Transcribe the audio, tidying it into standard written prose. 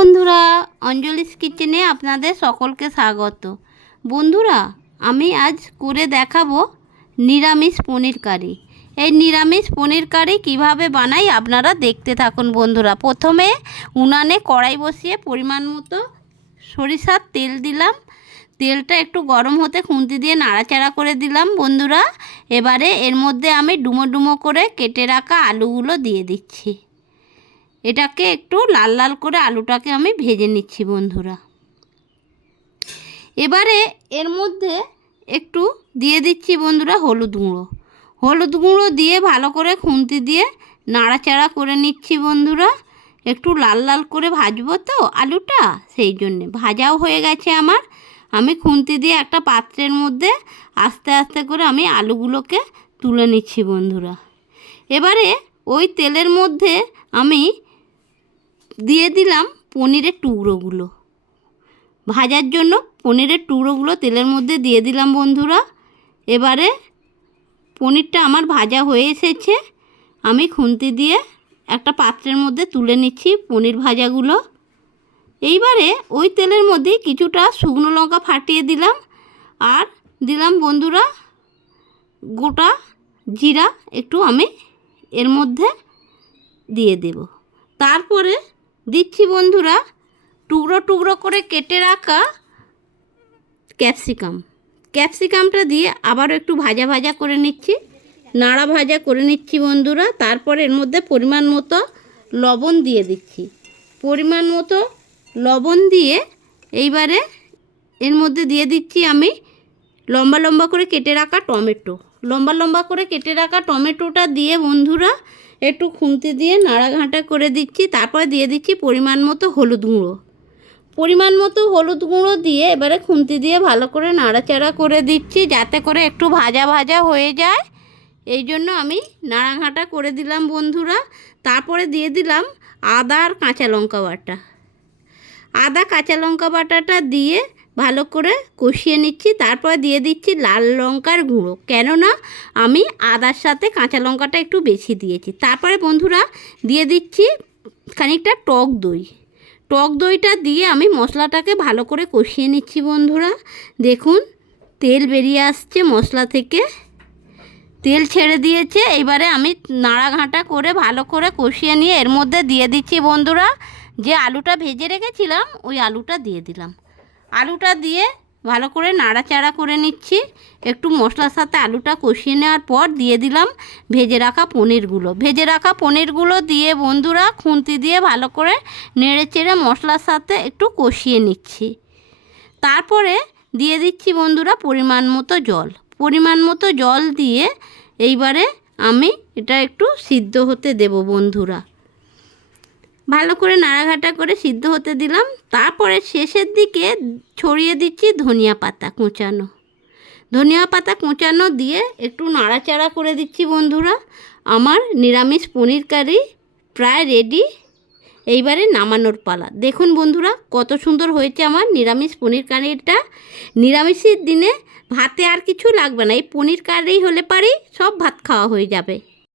বন্ধুরা, অঞ্জলিস কিচেনে আপনাদের সকলকে স্বাগত। বন্ধুরা, আমি আজ করে দেখাবো নিরামিষ পনির কারি। এই নিরামিষ পনির কারি কীভাবে বানাই আপনারা দেখতে থাকুন বন্ধুরা। প্রথমে উনানে কড়াই বসিয়ে পরিমাণ মতো সরিষার তেল দিলাম। তেলটা একটু গরম হতে খুন্তি দিয়ে নাড়াচাড়া করে দিলাম বন্ধুরা। এবারে এর মধ্যে আমি ডুমো ডুমো করে কেটে রাখা আলুগুলো দিয়ে দিচ্ছি। এটাকে একটু লাল লাল করে আলুটাকে আমি ভেজে নিচ্ছি বন্ধুরা। এবারে এর মধ্যে একটু দিয়ে দিচ্ছি বন্ধুরা হলুদ গুঁড়ো দিয়ে ভালো করে খুন্তি দিয়ে নাড়াচাড়া করে নিচ্ছি বন্ধুরা। একটু লাল লাল করে ভাজবো তো আলুটা, সেই জন্যে ভাজাও হয়ে গেছে আমার। আমি খুন্তি দিয়ে একটা পাত্রের মধ্যে আস্তে আস্তে করে আমি আলুগুলোকে তুলে নিচ্ছি বন্ধুরা। এবারে ওই তেলের মধ্যে আমি দিয়ে দিলাম পনিরের টুকরোগুলো। ভাজার জন্য পনিরের টুকরোগুলো তেলের মধ্যে দিয়ে দিলাম বন্ধুরা। এবারে পনিরটা আমার ভাজা হয়ে এসেছে। আমি খুন্তি দিয়ে একটা পাত্রের মধ্যে তুলে নিচ্ছি পনির ভাজাগুলো। এইবারে ওই তেলের মধ্যে কিছুটা শুকনো লঙ্কা ফাটিয়ে দিলাম, আর দিলাম বন্ধুরা গোটা জিরা একটু আমি এর মধ্যে দিয়ে দেব। তারপরে দিচ্ছি বন্ধুরা টুকরো টুকরো করে কেটে রাখা ক্যাপসিকামটা দিয়ে আবারও একটু ভাজা ভাজা করে নিচ্ছি, নাড়া ভাজা করে নিচ্ছি বন্ধুরা। তারপর এর মধ্যে পরিমাণ মতো লবণ দিয়ে দিচ্ছি। পরিমাণ মতো লবণ দিয়ে এইবারে এর মধ্যে দিয়ে দিচ্ছি আমি লম্বা লম্বা করে কেটে রাখা টমেটোটা দিয়ে বন্ধুরা একটু খুন্তি দিয়ে নাড়াঘাঁটা করে দিচ্ছি। তারপর দিয়ে দিচ্ছি পরিমাণ মতো হলুদ গুঁড়ো দিয়ে এবারে খুন্তি দিয়ে ভালো করে নাড়াচাড়া করে দিচ্ছি, যাতে করে একটু ভাজা ভাজা হয়ে যায়। এই জন্য আমি নাড়াঘাঁটা করে দিলাম বন্ধুরা। তারপরে দিয়ে দিলাম আদা আর কাঁচা লঙ্কা বাটাটা দিয়ে ভালো করে কষিয়ে নিচ্ছি। তারপর দিয়ে দিচ্ছি লাল লঙ্কার গুঁড়ো, কেননা আমি আদার সাথে কাঁচা লঙ্কাটা একটু বেশি দিয়েছি। তারপরে বন্ধুরা দিয়ে দিচ্ছি খানিকটা টক দইটা দিয়ে আমি মশলাটাকে ভালো করে কষিয়ে নিচ্ছি বন্ধুরা। দেখুন তেল বেরিয়ে আসছে, মশলা থেকে তেল ছেড়ে দিয়েছে। এবারে আমি নাড়াঘাঁটা করে ভালো করে কষিয়ে নিয়ে এর মধ্যে দিয়ে দিচ্ছি বন্ধুরা যে আলুটা ভেজে রেখেছিলাম, ওই আলুটা দিয়ে দিলাম। আলুটা দিয়ে ভালো করে নাড়াচাড়া করে নিচ্ছি। একটু মশলার সাথে আলুটা কষিয়ে নেওয়ার পর দিয়ে দিলাম ভেজে রাখা পনিরগুলো দিয়ে বন্ধুরা খুন্তি দিয়ে ভালো করে নেড়ে চেড়ে মশলার সাথে একটু কষিয়ে নিচ্ছি। তারপরে দিয়ে দিচ্ছি বন্ধুরা পরিমাণ মতো জল দিয়ে এইবারে আমি এটা একটু সিদ্ধ হতে দেব বন্ধুরা। ভালো করে নাড়াঘাটা করে সিদ্ধ হতে দিলাম। তারপরে শেষের দিকে ছড়িয়ে দিচ্ছি ধনিয়া পাতা কুচানো দিয়ে একটু নাড়াচাড়া করে দিচ্ছি বন্ধুরা। আমার নিরামিষ পনির কারি প্রায় রেডি। এইবারে নামানোর পালা। দেখুন বন্ধুরা কত সুন্দর হয়েছে আমার নিরামিষ পনির কারিটা। নিরামিষের দিনে ভাতে আর কিছু লাগবে না, এই পনির কারি হলে পারেই সব ভাত খাওয়া হয়ে যাবে।